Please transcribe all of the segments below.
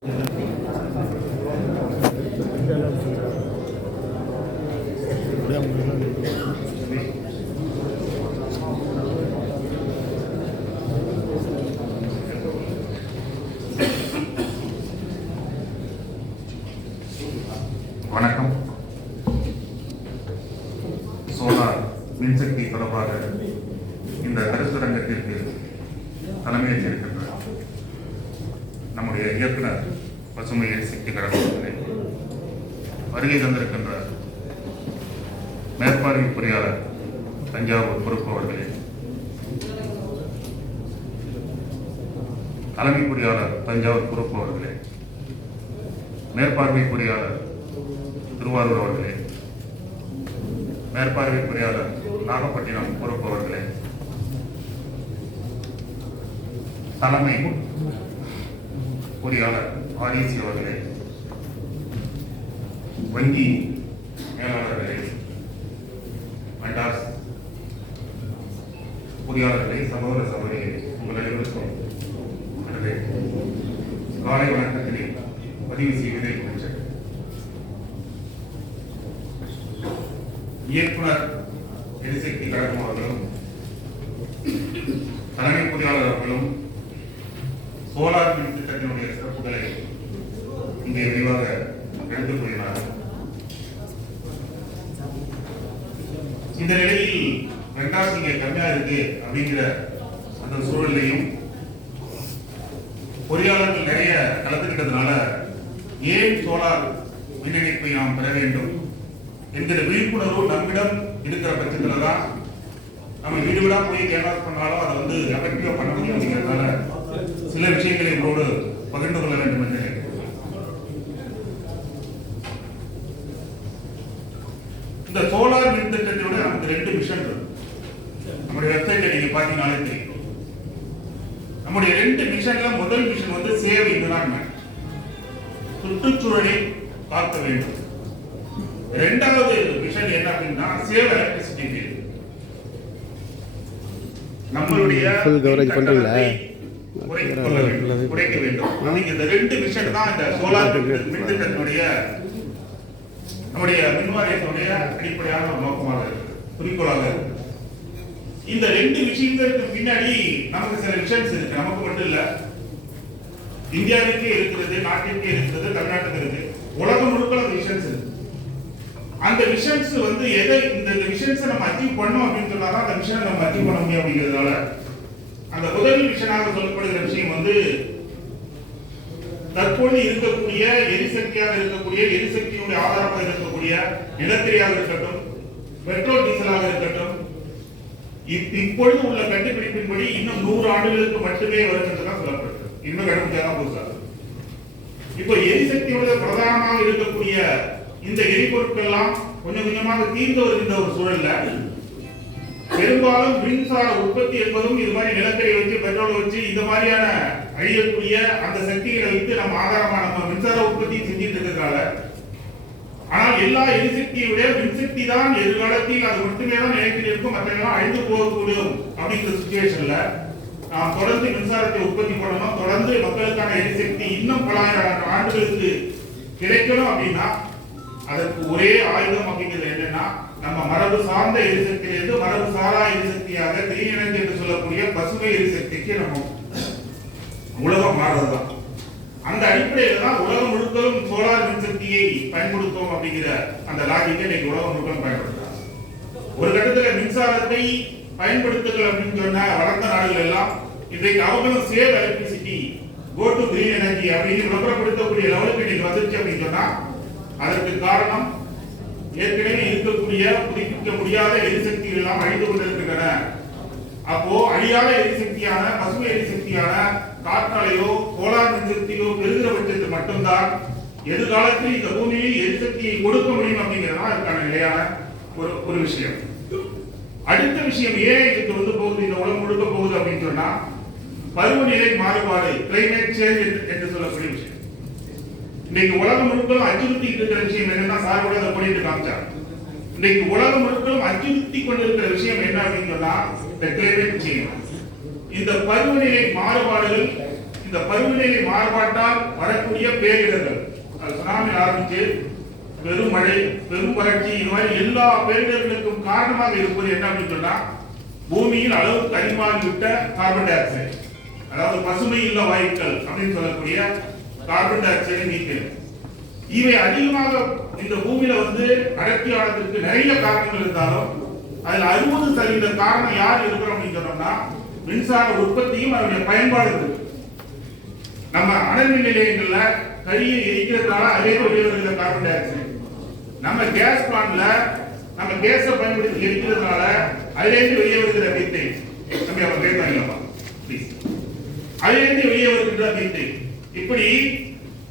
வணக்கம். சோலார் மின்சக்தி தொடர்பாக இந்த கருத்தரங்கத்திற்கு தலைமையேற்றிருக்கின்ற நம்முடைய இயக்குனர் பசுமை எரிசக்தி கழகத்திலே வருகை தந்திருக்கின்ற மேற்பார்வை பொறியாளர் தஞ்சாவூர் பொறுப்பு அவர்களே, தலைமை பொறியாளர் தஞ்சாவூர் பொறுப்பு அவர்களே, மேற்பார்வை பொறியாளர் திருவாரூர் அவர்களே, மேற்பார்வை பொறியாளர் நாகப்பட்டினம் பொறுப்பு அவர்களே, தலைமை பொறியாளர் ஆர்டிசி அவர்களே, வங்கி மேலாளர்களே, மெண்டாஸ் பொறியாளர்களே, சகோதர சகோதரிகளே, உங்கள் அனைவருக்கும் காலை வணக்கத்திலே பதிவு செய்வதை குறித்து இயக்குனர் எரிசக்தி கழகம் அவர்களும் தலைமை பொறியாளர் அவர்களும் சோலார் மின் திட்டத்தினுடைய சிறப்புகளை இங்கே விரிவாக எடுத்துக் கூறினார்கள். இந்த நிலையில் வெங்காஸ் இங்கே கம்மியா இருக்கு அப்படிங்கிற அந்த சூழலையும் பொறியாளர்கள் நிறைய கலந்துக்கிட்டதுனால ஏன் சோலார் மின் இணைப்பை நாம் பெற வேண்டும் என்கிற விழிப்புணர்வு நம்மிடம் இருக்கிற பட்சத்தில் தான் நம்ம வீடு வீடா போய் கேன்வாஸ் பண்ணாலும் அதை வந்து எஃபெக்டிவா பண்ண முடியும். அப்படிங்கிறதுனால சில விஷயங்களை உங்களோடு பகிர்ந்து கொள்ள வேண்டும் என்று இந்த சோலார் மின் திட்டத்தோட நமக்கு 2 மிஷன் இருக்கு. நம்முடைய வெப்சைட்ல நீங்க பாத்தீங்கன்னாலே தெரியும். நம்முடைய 2 மிஷன்ல முதல் மிஷன் வந்து சேவ் என்விரான்மென்ட், சுற்றுச்சூழலை காக்க வேண்டும். இரண்டாவது மிஷன் என்ன அப்படின்னா சேவ் எலக்ட்ரிசிட்டி. நம்மளுடைய குறைக்க வேண்டும். இந்த 2 மிஷன் தான் இந்த சோலார் மின் திட்டத்தினுடைய நம்முடைய மின் வாரியத்தினுடைய அடிப்படையான ஒரு நோக்கமாக இருக்கு, குறிக்கோளாக இருக்கு. இந்த 2 விஷயங்களுக்கு பின்னாடி நமக்கு சில விஷன்ஸ் இருக்கு. நமக்கு மட்டும் இல்ல, இந்தியாவுக்கே இருக்கிறது, நாட்டிற்கே இருக்கிறது, தமிழ்நாட்டுக்கு இருக்கு, உலகம் முழுக்க அந்த விஷன்ஸ் இருக்கு. அந்த விஷன்ஸ் வந்து எதை இந்த விஷன்ஸை நம்ம அச்சீவ் பண்ணோம் அப்படின்னு சொன்னாதான் அந்த விஷனை நம்ம அச்சீவ் பண்ண முடியும். அப்படிங்கிறதுனால அந்த முதல் விஷனாக சொல்லப்படுகிற விஷயம் வந்து தற்போது இருக்கக்கூடிய எரிசக்தியாக இருக்கக்கூடிய எரிசக்தியுடைய ஆதாரமாக இருக்கக்கூடிய நிலக்கரியாக இருக்கட்டும், பெட்ரோல் டீசலாக இருக்கட்டும், இப்பொழுது உள்ள கண்டுபிடிப்பின்படி இன்னும் 100 ஆண்டுகளுக்கு மட்டுமே வரும் என்றுதான் சொல்லப்படுது. இன்னும் கண்டுபிடிச்சாதான் புதுசா. இப்போ எரிசக்தியோட பிரதானமாக இருக்கக்கூடிய இந்த எரிபொருட்கள்லாம் கொஞ்சம் கொஞ்சமாக தீர்ந்து வருகின்ற ஒரு சூழல்ல பெரும்பாலும் மின்சார உற்பத்தி என்பதும் இது மாதிரி நிலக்கரி வச்சு பெட்ரோல் வச்சு இந்த மாதிரியான அழியக்கூடிய அந்த சக்திகளை வைத்து நம்ம ஆதாரமா நம்ம மின்சார உற்பத்தி செஞ்சுட்டு இருக்கிறதுனால, ஆனால் எல்லா எரிசக்தியுடைய மின்சக்தி தான் எதிர்காலத்தில் அது மட்டுமே தான் நிலைத்தில் இருக்கும், மற்றெல்லாம் அழிந்து போகக்கூடும். அப்படிங்கிற சுச்சுவேஷன்ல நாம் தொடர்ந்து மின்சாரத்தை உற்பத்தி பண்ணணும், தொடர்ந்து மக்களுக்கான எரிசக்தி இன்னும் பல ஆயிரம் ஆண்டுகளுக்கு கிடைக்கணும். அப்படின்னா அதற்கு ஒரே ஆயுதம் அப்படிங்கிறது என்னன்னா, நம்ம மரபு சார்ந்த எரிசக்தியிலிருந்து மரபு சாரா எரிசக்தியாக கிரீன் எனர்ஜி என்று சொல்லக்கூடிய பசுமை எரிசக்திக்கு நம்ம உலகம் மாறுறதுதான். அந்த அடிப்படையில் தான் உலகம் முழுக்களும் சோலார் மின்சக்தியை பயன்படுத்தும் அப்படிங்கிற அந்த லாஜிக்கை இன்னைக்கு உலகம் முழுக்களும் பயன்படுத்துறாங்க. ஒரு கட்டத்தில் மின்சாரத்தை பயன்படுத்துங்கள் அப்படின்னு சொன்ன வளர்ந்த நாடுகள் எல்லாம் இன்றைக்கு அவங்களும் save electricity, go to green energy அப்படின்னு விளம்பரப்படுத்தக்கூடிய லெவலுக்கு இன்னைக்கு வந்துருச்சு அப்படின்னு சொன்னா அதற்கு காரணம் ஏற்கனவே இருக்கக்கூடிய புதுப்பிக்க முடியாத எரிசக்திகள் எல்லாம் அழிந்து கொண்டிருக்கின்றன. அப்போ அழியாத எரிசக்தியான பசுமை எரிசக்தியான காற்றாலையோ சோலார் மின்சக்தியோ பெருகிற பட்சத்தில் மட்டும்தான் எதிர்காலத்தில் இந்த பூமியில் எரிசக்தியை கொடுக்க முடியும். அப்படிங்கிறதா அதுக்கான நிலையான ஒரு விஷயம். அடுத்த விஷயம் ஏன் இதுக்கு வந்து போகுது, இந்த உலகம் முழுக்க போகுது அப்படின்னு சொன்னா பருவநிலை மாறுபாடு, கிளைமேட் சேஞ்ச் என்று சொல்லக்கூடிய விஷயம். இன்னைக்கு உலகம் முழுக்களும் அச்சுறுத்தி இருக்கிற விஷயம் என்னன்னா, சார் கூட அதை போயிட்டு காமிச்சார். இன்னைக்கு உலகம் முழுக்களும் அச்சுறுத்தி கொண்டிருக்கிற விஷயம் என்ன அப்படின்னு சொன்னா கிளைமேட் சேஞ்ச். இந்த பருவநிலை மாறுபாடுகள், இந்த பருவநிலை மாறுபாட்டால் வரக்கூடிய பேரிடர்கள், சுனாமி ஆரம்பிச்சு பெரும் மழை, பெரும் வறட்சி, இது மாதிரி எல்லா பேரிடர்களுக்கும் காரணமாக இருப்பது என்ன அப்படின்னு சொன்னா பூமியில் அளவுக்கு அதிகமாகிவிட்ட கார்பன் டை ஆக்சைடு, அதாவது பசுமை இல்ல வாயுக்கள் அப்படின்னு சொல்லக்கூடிய கார்பன் டை ஆக்சைடு நீக்கிறது. இவை அதிகமாக இந்த பூமியில வந்து அடர்த்தியானதற்கு நிறைய காரணங்கள் இருந்தாலும் அதுல 60% காரணம் யார் இருக்கிறோம் அப்படின்னு சொன்னோம்னா மின்சார உற்பத்தியும் அதனுடைய பயன்பாடு இருக்கு. நம்ம அனல்மின் நிலையங்கள்ல கரியை எரிக்கிறதுனால அதே வெளிவருகிற கார்பன் டை ஆக்சைடு, நம்ம கேஸ் பிளான்ட்ல நம்ம கேஸை பயன்படுத்தி எரிக்கிறதுனால அதிலிருந்து வெளியே வருகிற மீத்தேன், நம்ம அவங்க கேட்கலாமா ப்ளீஸ், அதிலிருந்து வெளியே வருகின்ற மீத்தேன், இப்படி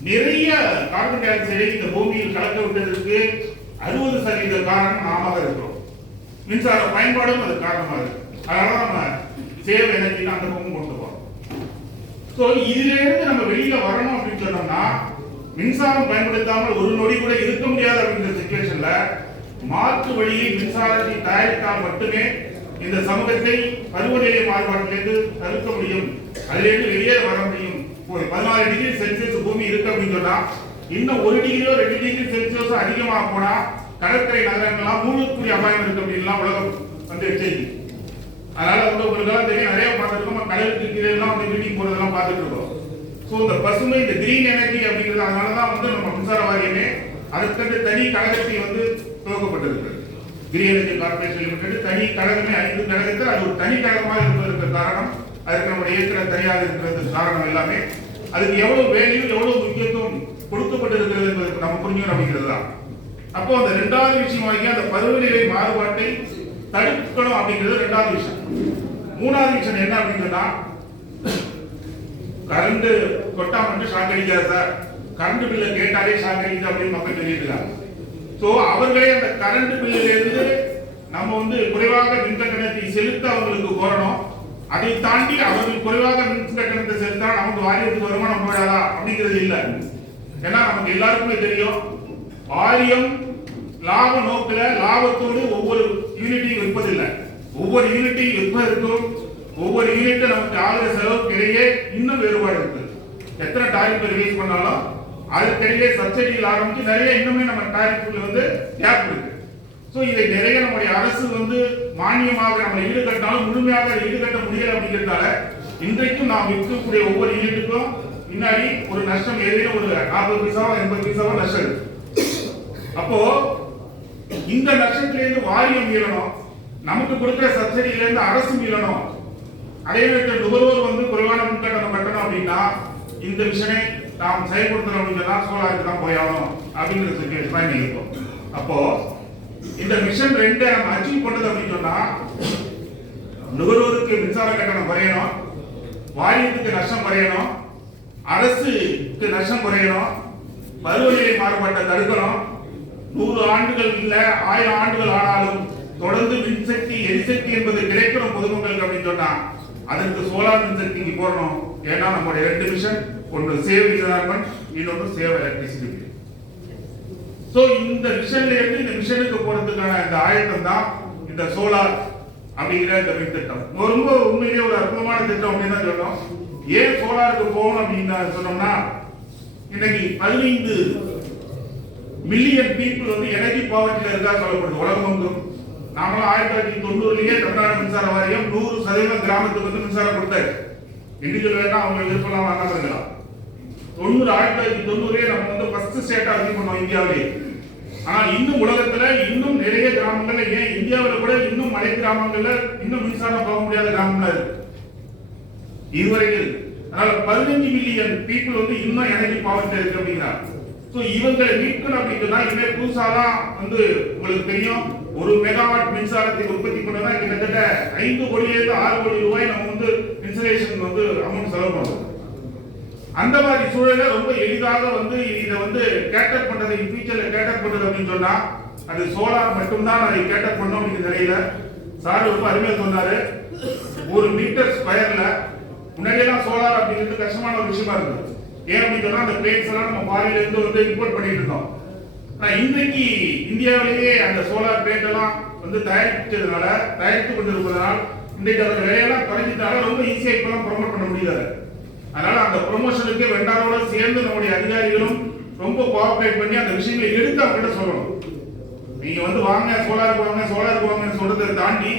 நிறைய கார்பன் டை ஆக்சைடை இந்த பூமியில் கலக்க விட்டதற்கு 60% காரணம் நாம இருக்கிறோம். மின்சார பயன்பாடும் அது காரணமாக இருக்கு. அதனால நம்ம சேவ் எனர்ஜின்னு அந்த பக்கம் கொண்டு போறோம். ஸோ இதுல இருந்து நம்ம வெளியில வரணும் அப்படின்னு சொன்னோம்னா மின்சாரம் பயன்படுத்தாமல் ஒரு நொடி கூட இருக்க முடியாது அப்படிங்கிற சிச்சுவேஷன்ல மாற்று வழியில் மின்சாரத்தை தயாரித்தால் மட்டுமே இந்த சமூகத்தை பருவநிலை மாறுபாட்டிலிருந்து தடுக்க முடியும், அதிலிருந்து வெளியே வர முடியும். 14 டிகிரி செல்சியஸ் பூமி இருக்கு அப்படின்னு சொன்னா இன்னும் 1 டிகிரியோ 2 டிகிரி செல்சியஸ் அதிகமாக போனா கடற்கரை நகரங்கள்லாம் மூழ்கக்கூடிய அபாயம் இருக்கு அப்படின்லாம் உலகம் வந்து செய்தி. அதனால வந்து உங்களுக்கு தெரியும், நிறைய பார்த்துருக்கோம், கடலுக்கு கீழே எல்லாம் வந்து மீட்டிங் போறதெல்லாம் பார்த்துட்டு இருக்கோம். ஸோ இந்த பசுமை, இந்த கிரீன் எனர்ஜி அப்படிங்கிறது, அதனாலதான் வந்து நம்ம மின்சார வாரியமே அதுக்கு தனி கழகத்தை வந்து துவக்கப்பட்டிருக்கு. கிரீன் எனர்ஜி கார்பரேஷன் லிமிடெட் தனி கழகமே 5 கழகத்தில் அது ஒரு தனி கழகமாக இருப்பதற்கு காரணம், அதுக்கு நம்முடைய இயற்கை தனியாக இருக்கிறது காரணம் எல்லாமே அதுக்கு எவ்வளவு வேல்யூ, எவ்வளவு முக்கியத்துவம் கொடுக்கப்பட்டிருக்கிறது என்பதற்கு நம்ம புரிஞ்சுக்கணும் அப்படிங்கிறது தான். அப்போ அந்த 2வது விஷயமாகி அந்த பருவநிலை மாறுபாட்டை தடுக்கணும் அப்படிங்கிறது 2வது விஷயம். 3வது விஷயம் என்ன அப்படின்னா கரண்ட் கொட்டா மட்டும் ஷாக் அடிக்காது சார், கரண்ட் பில்ல கேட்டாலே ஷாக் அடிக்குது அப்படின்னு மக்கள் சொல்லிட்டு இருக்காங்க. ஸோ அவர்களே அந்த கரண்ட் பில்லில் இருந்து நம்ம வந்து குறைவாக மின் கட்டணத்தை செலுத்த அவங்களுக்கு கோரணும். அதை தாண்டி அவர்கள் குறைவாக மின் கட்டணத்தை செலுத்தா நமக்கு வாரியத்துக்கு வருமானம் போயிடாதா அப்படிங்கிறது இல்லை. ஏன்னா நமக்கு எல்லாருக்குமே தெரியும், வாரியம் லாப நோக்கில லாபத்தோடு ஒவ்வொரு யூனிட்டையும் விற்பதில்லை. ஒவ்வொரு யூனிட்டையும் விற்பதற்கும் ஒவ்வொரு யூனிட் நமக்கு ஆகிற செலவுக்கு இடையே இன்னும் வேறுபாடு இருக்கு. எத்தனை டாரிஃப் ரிலீஸ் பண்ணாலும் அதுக்கிடையே சப்சிடியில் ஆரம்பிச்சு நிறைய இன்னுமே நம்ம டாரிஃப்ல வந்து கேப் இருக்கு. ஸோ இதை நிறைய நம்முடைய அரசு வந்து மானியமாக நம்ம ஈடுகட்டாலும் முழுமையாக ஈடுகட்ட முடியல அப்படிங்கிறதால இன்றைக்கும் நாம் விற்கக்கூடிய ஒவ்வொரு யூனிட்டுக்கும் பின்னாடி ஒரு நஷ்டம் ஏதேனும் ஒரு 40 பைசாவோ 80 பைசாவோ நஷ்டம் இருக்கு. அப்போ இந்த நஷ்டத்திலிருந்து வாரியம் மீளணும், நமக்கு கொடுக்கிற சப்சிடியில இருந்து அரசு மீளணும், அதே நேரத்தில் நுகர்வோர் வந்து குறைவான மின்கட்டணம் கட்டணும் அப்படின்னா இந்த விஷயம் நாம் செயல்படுத்தணும் அப்படின்னா சோலாருக்கு தான் போயாகணும் அப்படிங்கிற சிச்சுவேஷன் தான் இருக்கும். அப்போ இந்த மிஷன் 2 நம்ம அச்சீவ் பண்ணது அப்படின்னு சொன்னா நுகர்வோருக்கு மின்சார கட்டணம் குறையணும், வாரியத்துக்கு நஷ்டம் குறையணும், அரசுக்கு நஷ்டம் குறையணும், பருவநிலை மாறுபாட்டை தடுக்கணும். 100 ஆண்டுகள் இல்ல 1000 ஆண்டுகள் ஆனாலும் தொடர்ந்து மின்சக்தி எரிசக்தி என்பது கிடைக்கணும் பொதுமக்களுக்கு அப்படின்னு சொன்னா அதற்கு சோலார் மின்சக்திக்கு போறணும். ஏன்னா நம்முடைய 2 மிஷன், ஒன்று சேவ் என்விரான்மென்ட், இன்னொன்று சேவ் எலக்ட்ரிசிட்டி. சோ இந்த மிஷன்ல இருந்து இந்த மிஷனுக்கு போறதுக்கான இந்த ஆயத்தம் தான் இந்த சோலார் அப்படிங்கிற இந்த மின் திட்டம். ரொம்ப உண்மையிலேயே ஒரு அற்புதமான திட்டம் அப்படின்னு தான் சொல்லணும். ஏன் சோலாருக்கு போகணும் அப்படின்னு சொன்னோம்னா இன்னைக்கு 15 மில்லியன் பீப்புள் வந்து எனர்ஜி பாவர்ட்டில இருக்கா சொல்லப்படுது உலகம். நாம 1990லயே தமிழ்நாடு மின்சார வாரியம் 100% கிராமத்துக்கு வந்து மின்சாரம் கொடுத்தாரு. இண்டிவிஜுவல் வேணா அவங்க விருப்பம் வாங்காம இருக்கலாம். 1990லயே நம்ம வந்து ஃபர்ஸ்ட் ஸ்டேட்டா அச்சீவ் பண்ணோம் இந்தியாவிலே. ஆனா இன்னும் உலகத்துல இன்னும் நிறைய கிராமங்கள்ல, ஏன் இந்தியாவில் கூட இன்னும் மலை கிராமங்கள்ல இன்னும் மின்சாரம் போக முடியாத கிராமங்களா இருக்கு இதுவரைக்கும். அதனால 15 மில்லியன் பீப்புள் வந்து இன்னும் எனர்ஜி பாவர்ட்டில இருக்கு அப்படிங்கிறாங்க. சோ இவங்களை மீட்கணும் அப்படின்னா இனிமே புதுசாதான் வந்து உங்களுக்கு தெரியும், 1 மெகாவாட் மின்சாரத்தை உற்பத்தி பண்ணா கிட்டத்தட்ட 5 கோடியிலிருந்து 6 கோடி ரூபாய் நம்ம வந்து இன்ஸ்டலேஷன் வந்து அமௌண்ட் செலவு பண்ணுவோம். அந்த மாதிரி சூழல ரொம்ப எளிதாக வந்து இதை வந்து கேட்டர் பண்றது, ஃபியூச்சர்ல கேட்டர் பண்றது அப்படின்னு சொன்னா அது சோலார் மட்டும்தான் அதை கேட்டர் பண்ணோம் அப்படிங்கிற நிலையில சார் ரொம்ப அருமையா சொன்னாரு. 1 மீட்டர் ஸ்கொயர்ல முன்னாடியெல்லாம் சோலார் அப்படிங்கிறது கஷ்டமான ஒரு விஷயமா இருந்தது. ஏன் அப்படின்னு சொன்னா அந்த பிளேட்ஸ் எல்லாம் நம்ம ஃபாரின்ல இருந்து வந்து இம்போர்ட் பண்ணிட்டு இருந்தோம். ஆனா இன்றைக்கு இந்தியாவிலேயே அந்த சோலார் பிளேட் எல்லாம் வந்து தயாரித்து கொண்டிருப்பதனால் இன்றைக்கு அதோட விலையெல்லாம் குறைஞ்சிட்டாலும் ரொம்ப ஈஸியா இப்பெல்லாம் ப்ரொமோட் பண்ண முடியாது. அதனால அந்த ப்ரொமோஷனுக்கு வெண்டாரோட சேர்ந்து நம்முடைய அதிகாரிகளும் கோஆபரேட் பண்ணி அந்த விஷயங்களை எடுத்து அவங்ககிட்ட சொல்லணும். நீங்க வந்து வாங்க சோலாருக்கு வாங்க சொல்றதை தாண்டி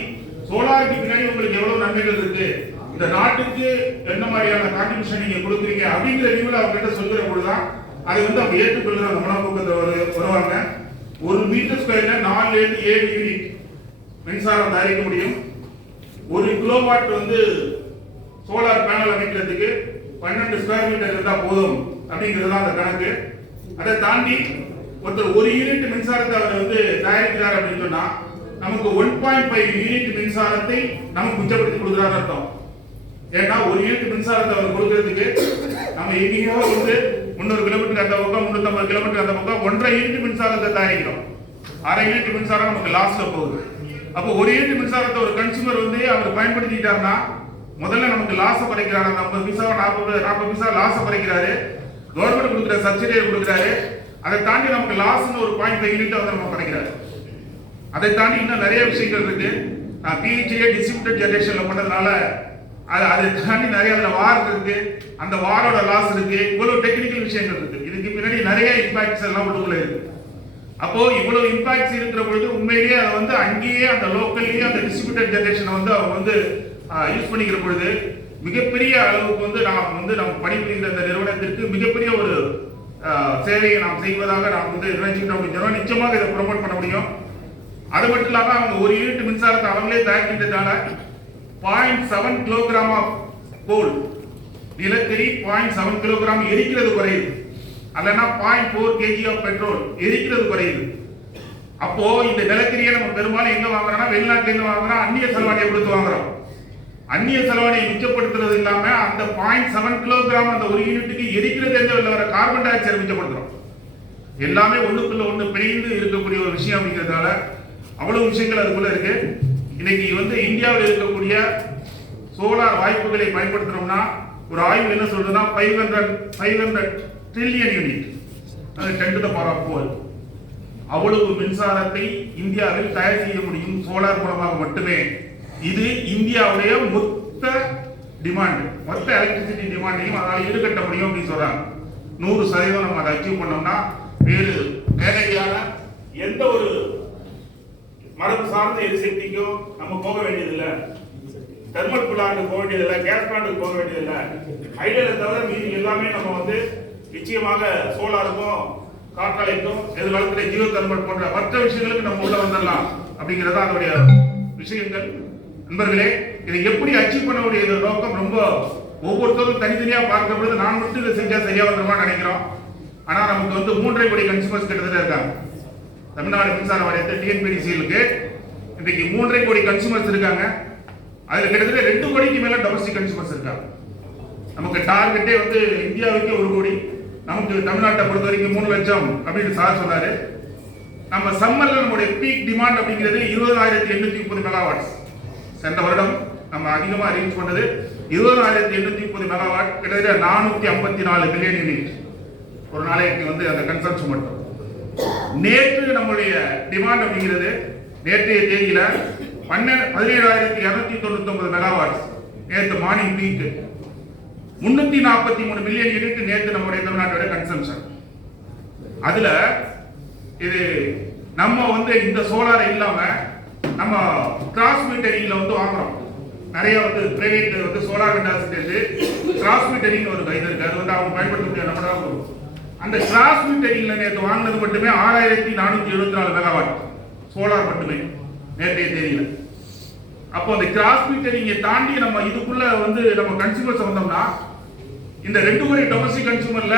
சோலாருக்கு பின்னாடி உங்களுக்கு எவ்வளவு நன்மைகள் இருக்கு, இந்த நாட்டுக்கு என்ன மாதிரியான கான்ட்ரிபியூஷன் நீங்க கொடுக்குறீங்க அப்படிங்கிற லெவலில் அவங்ககிட்ட சொல்கிற பொழுதுதான் அதை வந்து அவங்க ஏற்றுக்கொள்ளுற மனப்போக்கத்தை வருவாங்க. ஒரு மீட்டர் ஸ்கொயர்ல 4 to 7 யூனிட் மின்சாரம் தயாரிக்க முடியும். 1 கிலோவாட் வந்து சோலார் பேனல் அமைக்கிறதுக்கு 12 ஸ்கொயர் மீட்டர் இருந்தா போதும் அப்படிங்கிறது தான் அந்த கணக்கு. அதை தாண்டி ஒருத்தர் 1 யூனிட் மின்சாரத்தை அவர் வந்து தயாரிக்கிறார் அப்படின்னு சொன்னா நமக்கு 1.5 யூனிட் மின்சாரத்தை நமக்கு மிச்சப்படுத்தி கொடுக்குறாரு அர்த்தம். ஏன்னா 1 யூனிட் மின்சாரத்தை அவர் கொடுக்கறதுக்கு நம்ம எங்கேயோ வந்து 300 கிலோமீட்டர் அந்த பக்கம் 350 கிலோமீட்டர் அந்த பக்கம் 1.5 யூனிட் மின்சாரத்தை தயாரிக்கிறோம். 1/2 யூனிட் மின்சாரம் நமக்கு லாஸ்ல போகுது. அப்போ 1 யூனிட் மின்சாரத்தை ஒரு கன்சூமர் வந்து அவர் பயன்படுத்திட்டாருன்னா முதல்ல நமக்கு லாஸை குறைக்கிறாரு. 50 பைசா 40 பைசா லாஸை குறைக்கிறாரு. கவர்மெண்ட் கொடுக்குற சப்சிடியை கொடுக்குறாரு. அதை தாண்டி நமக்கு லாஸ்ன்னு ஒரு 0.5 யூனிட் வந்து நம்ம குறைக்கிறாரு. அதை தாண்டி இன்னும் நிறைய விஷயங்கள் இருக்கு. நான் பிஹெச்டியே டிஸ்ட்ரிபியூட்டட் ஜெனரேஷன்ல பண்ணதுனால அதை தாண்டி நிறைய அதில் வார் இருக்கு, அந்த வாரோட லாஸ் இருக்கு, இவ்வளவு டெக்னிக்கல் விஷயங்கள் இருக்கு. இதுக்கு பின்னாடி நிறைய இம்பாக்ட்ஸ் எல்லாம் உள்ளுக்குள்ள இருக்கு. அப்போ இவ்வளவு இம்பாக்ட்ஸ் இருக்கிற பொழுது உண்மையிலேயே அதை வந்து அங்கேயே அந்த லோக்கல்லேயே அந்த டிஸ்ட்ரிபியூட்டட் ஜெனரேஷனை வந்து அவங்க வந்து யூஸ் பண்ணிக்கிற பொழுது மிகப்பெரிய அளவுக்கு வந்து நம்ம பணிபுரிகிற அந்த நிறுவனத்திற்கு மிகப்பெரிய ஒரு சேவையை நாம் செய்வதாக நாம் வந்து நினைச்சுக்கிட்டோம். நிச்சயமாக இதை ப்ரொமோட் பண்ண முடியும். அது மட்டும் இல்லாம அவங்க 1 யூனிட் மின்சாரத்தை அவங்களே தயாரிக்கிறதுனால 0.7 கிலோகிராம் ஆஃப் கோல் நிலக்கரி 0.7 கிலோகிராம் எரிக்கிறது குறையுது. அல்லனா 0.4 kg ஆஃப் பெட்ரோல் எரிக்கிறது குறையுது. அப்போ இந்த நிலக்கரியை நம்ம பெரும்பாலும் எங்க வாங்குறோம்னா வெளிநாட்டுல இருந்து வாங்குறோம், அந்நிய செலவாணியை கொடுத்து வாங்குறோம். அந்நிய செலவாணியை மிச்சப்படுத்துறது இல்லாம அந்த 0.7 கிலோகிராம் அந்த 1 யூனிட்டுக்கு எரிக்கிறது எந்த வெளில வர கார்பன் டை ஆக்சைடு மிச்சப்படுத்துறோம். எல்லாமே ஒண்ணுக்குள்ள ஒண்ணு பிணைந்து இருக்கக்கூடிய ஒரு விஷயம் அப்படிங்கிறதால அவ்வளவு விஷயங்கள் அதுக்குள்ள இருக்கு. இன்னைக்கு வந்து இந்தியாவில் இருக்கக்கூடிய சோலார் வாய்ப்புகளை பயன்படுத்துறோம்னா ஒரு ஆய்வு என்ன சொல்றதுன்னா 500 trillion unit, 10 to the power of 4 அவ்வளவு மின்சாரத்தை இந்தியாவில் தயார் செய்ய முடியும் சோலார் மூலமாக மட்டுமே. இது இந்தியாவுடைய மொத்த டிமாண்ட், மொத்த எலக்ட்ரிசிட்டி டிமாண்டையும் அதனால ஈடுகட்ட முடியும் அப்படின்னு சொல்றாங்க. 100% நம்ம அதை அச்சீவ் பண்ணோம்னா வேறு நேரடியான எந்த ஒரு மரபு சார்ந்த எரிசக்திக்கும் நம்ம போக வேண்டியதில்லை, தெர்மல் பிளான்ட் போக வேண்டியதில்லை, கேஸ் பிளான்ட் போக வேண்டியதில்லை. ஹைட்ரலை தவிர மீதி எல்லாமே நம்ம வந்து நிச்சயமாக சோலாருக்கும் காற்றாலைக்கும் எதிர்காலத்தில் ஜியோ தெர்மல் போன்ற மற்ற விஷயங்களுக்கு நம்ம உள்ள வந்துடலாம் அப்படிங்கிறதா அதனுடைய விஷயங்கள். நண்பர்களே, இதை எப்படி அச்சீவ் பண்ண வேண்டிய நோக்கம் ரொம்ப ஒவ்வொருத்தரும் தனித்தனியா பார்க்கிற பொழுது நான் மட்டும் இதை செஞ்சா சரியா வந்துருமா நினைக்கிறோம். ஆனா நமக்கு வந்து 3.5 கோடி கன்சூமர்ஸ் கிட்டத்தட்ட இருக்காங்க. தமிழ்நாடு மின்சார வாரியத்தில் டிஎன்பிடிசிக்கு இன்றைக்கு 3.5 கோடி கன்சூமர்ஸ் இருக்காங்க. அதுல கிட்டத்தட்ட 2 கோடிக்கு மேல டொமஸ்டிக் கன்சூமர்ஸ் இருக்காங்க. நமக்கு டார்கெட்டே வந்து இந்தியாவுக்கு 1 கோடி, நமக்கு தமிழ்நாட்டை பொறுத்த வரைக்கும் 3 லட்சம் அப்படின்னு சார் சொன்னாரு. நம்ம சம்மர்ல நம்முடைய பீக் டிமாண்ட் அப்படிங்கிறது 20,830 மெகாவாட்ஸ். சென்ற வருடம் நம்ம அதிகமா ரீச் பண்ணது 20,830 மெகாவாட், கிட்டத்தட்ட 454 மில்லியன் யூனிட் ஒரு நாளைக்கு வந்து அந்த கன்சம்ஷன் மட்டும். நேற்று நம்முடைய டிமாண்ட் அப்படிங்கிறது நேற்றைய தேதியில 17,299 மெகாவாட்ஸ். நேற்று மார்னிங் பீக் 343 மில்லியன் யூனிட் நேற்று நம்முடைய தமிழ்நாட்டோட கன்சம்ஷன். அதுல இது நம்ம வந்து இந்த சோலார் இல்லாம நம்ம கிராஸ் மீட்டரிங்ல வந்து வாங்குறோம். நிறைய வந்து பிரைவேட் வந்து சோலார் வெண்டார்ஸ் கிராஸ் மீட்டரிங் ஒரு இது இருக்கு, அது வந்து அவங்க பயன்படுத்தக்கூடிய நம்ம தான். அந்த கிராஸ் மீட்டரிங்ல நேற்று வாங்கினது மட்டுமே 6,474 மெகாவாட் சோலார் மட்டுமே நேற்றைய தேதியில. அப்போ அந்த கிராஸ் மீட்டரிங்கை தாண்டி நம்ம இதுக்குள்ள வந்து நம்ம கன்சூமர்ஸ் வந்தோம்னா இந்த 2 கோடி டொமஸ்டிக் கன்சூமர்ல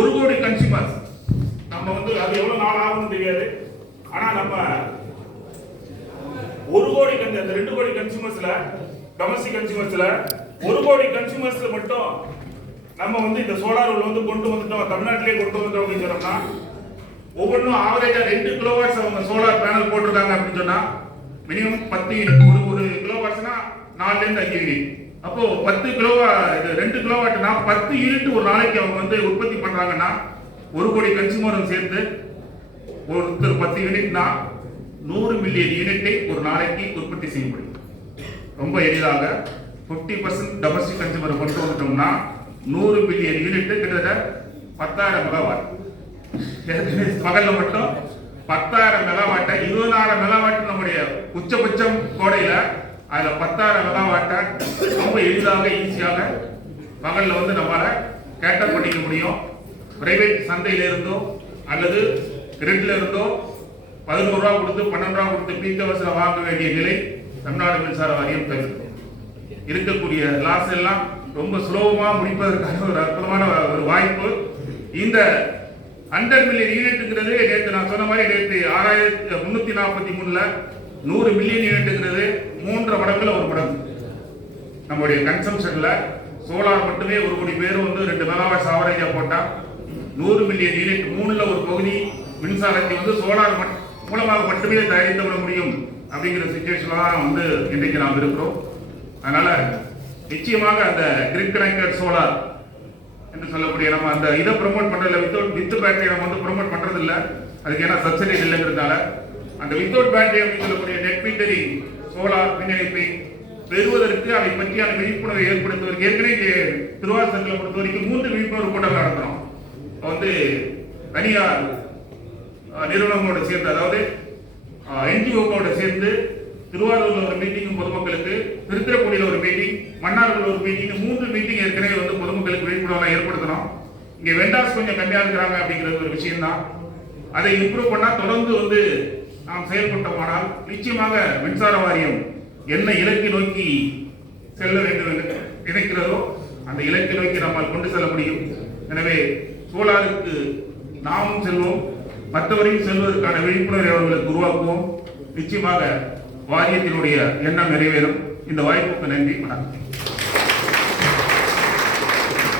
1 கோடி கன்சூமர்ஸ் நம்ம வந்து அது எவ்வளவு நாள் ஆகும்னு தெரியாது. ஆனா நம்ம 1 கோடி அந்த 2 கோடி கன்சூமர்ஸ்ல டொமஸ்டிக் கன்சூமர்ஸ்ல 1 கோடி கன்சூமர்ஸ்ல மட்டும் நம்ம வந்து இந்த சோலார் வந்து கொண்டு வந்துட்டோம், தமிழ்நாட்டிலே கொண்டு வந்துட்டோம் அப்படின்னு சொன்னோம்னா ஒவ்வொன்றும் ஆவரேஜா 2 கிலோவாட்ஸ் அவங்க சோலார் பேனல் போட்டிருக்காங்க அப்படின்னு சொன்னா மினிமம் 10 யூனிட். ஒரு கிலோவாட்ஸ்னா 4 to 5 யூனிட். அப்போ 10 கிலோவாட் 2 கிலோவாட்னா 10 யூனிட் ஒரு நாளைக்கு அவங்க வந்து உற்பத்தி பண்றாங்கன்னா 1 கோடி கன்சூமரும் சேர்த்து ஒருத்தர் 10 யூனிட்னா 100 மில்லியன் யூனிட்டை ஒரு நாளைக்கு உற்பத்தி செய்ய முடியும். ரொம்ப எளிதாக 50% டொமஸ்டிக் கன்சூமரை கொண்டு வந்துட்டோம்னா 100 பில்லியன் யூனிட் கிட்டத்தட்ட 10,000 மெகாவாட். பகல்ல மட்டும் 10,000 மெகாவாட்டை 20,000 மெகாவாட் நம்முடைய உச்சபட்சம் கோடையில அதுல 10,000 மெகாவாட்டை ரொம்ப எளிதாக ஈஸியாக பகல்ல வந்து நம்மளால கேட்டர் பண்ணிக்க முடியும். பிரைவேட் சந்தையில இருந்தோ அல்லது கிரெட்ல இருந்தோ 11 ரூபா கொடுத்து 12 ரூபா கொடுத்து பீக் ஹவர்ஸ்ல வாங்க வேண்டிய நிலை தமிழ்நாடு மின்சார வாரியம் தவிர்க்கும். இருக்கக்கூடிய லாஸ் எல்லாம் ரொம்ப சுலபமா முடிப்பதற்கான ஒரு அற்புதமான ஒரு வாய்ப்பு. இந்த 100 மில்லியன் யூனிட்ங்கிறது நேற்று நான் சொன்ன மாதிரி நேற்று 6,343ல 100 மில்லியன் யூனிட்ங்கிறது 3.5 மடங்குல ஒரு மடங்கு. நம்முடைய கன்சம்ஷன்ல சோலார் மட்டுமே 1 கோடி பேர் வந்து 2 மெகாவாட் ஆவரேஜா போட்டா 100 மில்லியன் யூனிட் 3ல ஒரு பகுதி மின்சாரத்தை வந்து சோலார் மூலமாக மட்டுமே தயாரித்து விட முடியும் அப்படிங்கிற சிச்சுவேஷன்ல வந்து இன்றைக்கு நாம் இருக்கிறோம். அதனால நிச்சயமாக அந்த கிரிட் கனெக்டட் சோலார் என்று சொல்லக்கூடிய நம்ம அந்த இதை ப்ரொமோட் பண்றதுல வித் பேட்டரி நம்ம வந்து ப்ரொமோட் பண்றது இல்ல, அதுக்கு ஏன்னா சப்சிடி இல்லைங்கிறதுனால அந்த வித்தவுட் பேட்டரி அப்படின்னு சொல்லக்கூடிய நெட் மீட்டரிங் சோலார் மின் இணைப்பை பெறுவதற்கு அதை பற்றியான விழிப்புணர்வை ஏற்படுத்துவதற்கு ஏற்கனவே திருவாரூர் சங்கத்தை பொறுத்த வரைக்கும் 3 விழிப்புணர்வு கூட்டங்கள் நடத்துறோம். வந்து தனியார் நிறுவனங்களோட சேர்ந்து, அதாவது என்ஜிஓக்களோட சேர்ந்து திருவாரூர்ல ஒரு மீட்டிங் பொதுமக்களுக்கு, திருத்திரக்குடியில ஒரு மீட்டிங், மன்னார்குடியில் ஒரு மீட்டிங், 3 மீட்டிங் ஏற்கனவே வந்து பொதுமக்களுக்கு விழிப்புணர்வு ஏற்படுத்தணும். இங்க வெண்டாஸ் கொஞ்சம் கம்மியா இருக்கிறாங்க அப்படிங்கிறது ஒரு விஷயம் தான். அதை இம்ப்ரூவ் பண்ணா தொடர்ந்து வந்து நாம் செயல்பட்டோமானால் நிச்சயமாக மின்சார வாரியம் என்ன இலக்கை நோக்கி செல்ல வேண்டும் என்று நினைக்கிறதோ அந்த இலக்கை நோக்கி நம்மால் கொண்டு செல்ல முடியும். எனவே சோலாருக்கு நாமும் செல்வோம், மற்றவரையும் செல்வதற்கான விழிப்புணர்வை அவர்களுக்கு உருவாக்குவோம். நிச்சயமாக வாரியத்தினுடைய எண்ணம் நிறைவேறும். இந்த வாய்ப்புக்கு நன்றி, வணக்கம்.